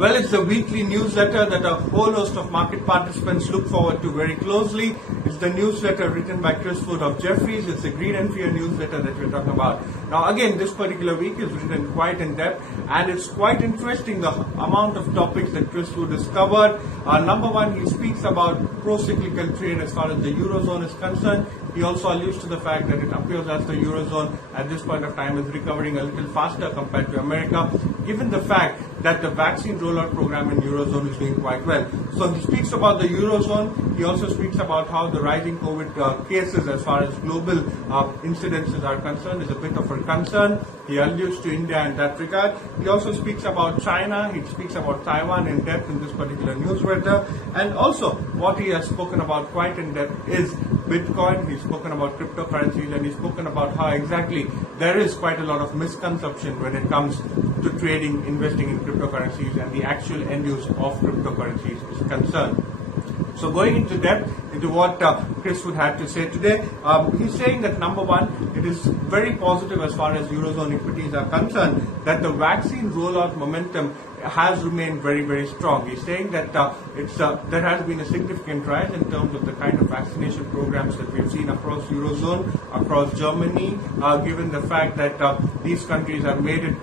Well, it's the weekly newsletter that a whole host of market participants look forward to very closely. It's the newsletter written by Wood of Jefferies. It's the Greed and Fear newsletter that we're talking about. Now, again, this particular week is written quite in depth, and it's quite interesting the amount of topics that Chris Wood has covered. Number one, he speaks about pro-cyclical trade as far as the Eurozone is concerned. He also alludes to the fact that it appears as the Eurozone at this point of time is recovering a little faster compared to America, given the fact that the vaccine rollout program in Eurozone is doing quite well. So he speaks about the Eurozone. He also speaks about how the rising COVID cases as far as global incidences are concerned is a bit of a concern. He alludes to India in that regard. He also speaks about China. He speaks about Taiwan in depth in this particular newsletter. And also what he has spoken about quite in depth is Bitcoin. He's spoken about cryptocurrencies, and he's spoken about how exactly there is quite a lot of misconception when it comes to trading, investing in cryptocurrencies, and the actual end use of cryptocurrencies is concerned. So going into depth into what Chris Wood had to say today, he's saying that number one, it is very positive as far as Eurozone equities are concerned, that the vaccine rollout momentum has remained very, very strong. He's saying that there has been a significant rise in terms of the kind of vaccination programs that we've seen across Eurozone, across Germany, given the fact that these countries have made it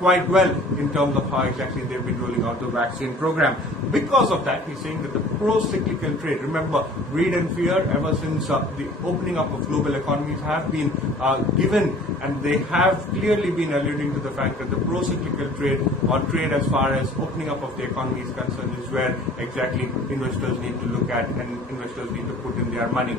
quite well in terms of how exactly they've been rolling out the vaccine program. Because of that, he's saying that the pro-cyclical trade, remember, greed and fear ever since the opening up of global economies have been given, and they have clearly been alluding to the fact that the pro-cyclical trade, or trade as far as opening up of the economy is concerned, is where exactly investors need to look at and investors need to put in their money.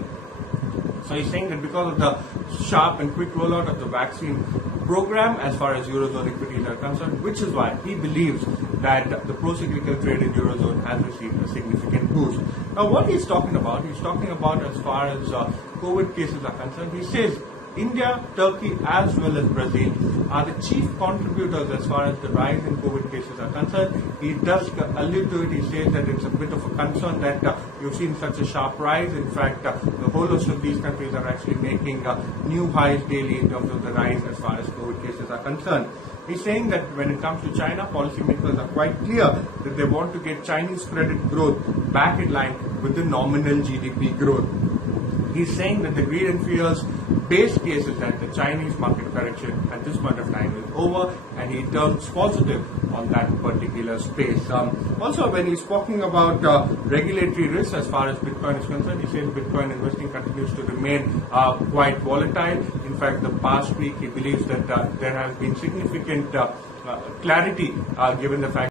So he's saying that because of the sharp and quick rollout of the vaccine program as far as Eurozone equities are concerned, which is why he believes that the pro-cyclical trade in Eurozone has received a significant boost. Now what he's talking about as far as COVID cases are concerned, he says India, Turkey as well as Brazil are the chief contributors as far as the rise in COVID cases are concerned. He does allude to it. He says that it's a bit of a concern that you've seen such a sharp rise. In fact, the whole host of these countries are actually making new highs daily in terms of the rise as far as COVID cases are concerned. He's saying that when it comes to China, policymakers are quite clear that they want to get Chinese credit growth back in line with the nominal GDP growth. He's saying that the greed and fears base case is that the Chinese market correction at this point of time is over, and he turns positive on that particular space. Also, when he's talking about regulatory risks as far as Bitcoin is concerned, he says Bitcoin investing continues to remain quite volatile. In fact, the past week he believes that there has been significant clarity given the fact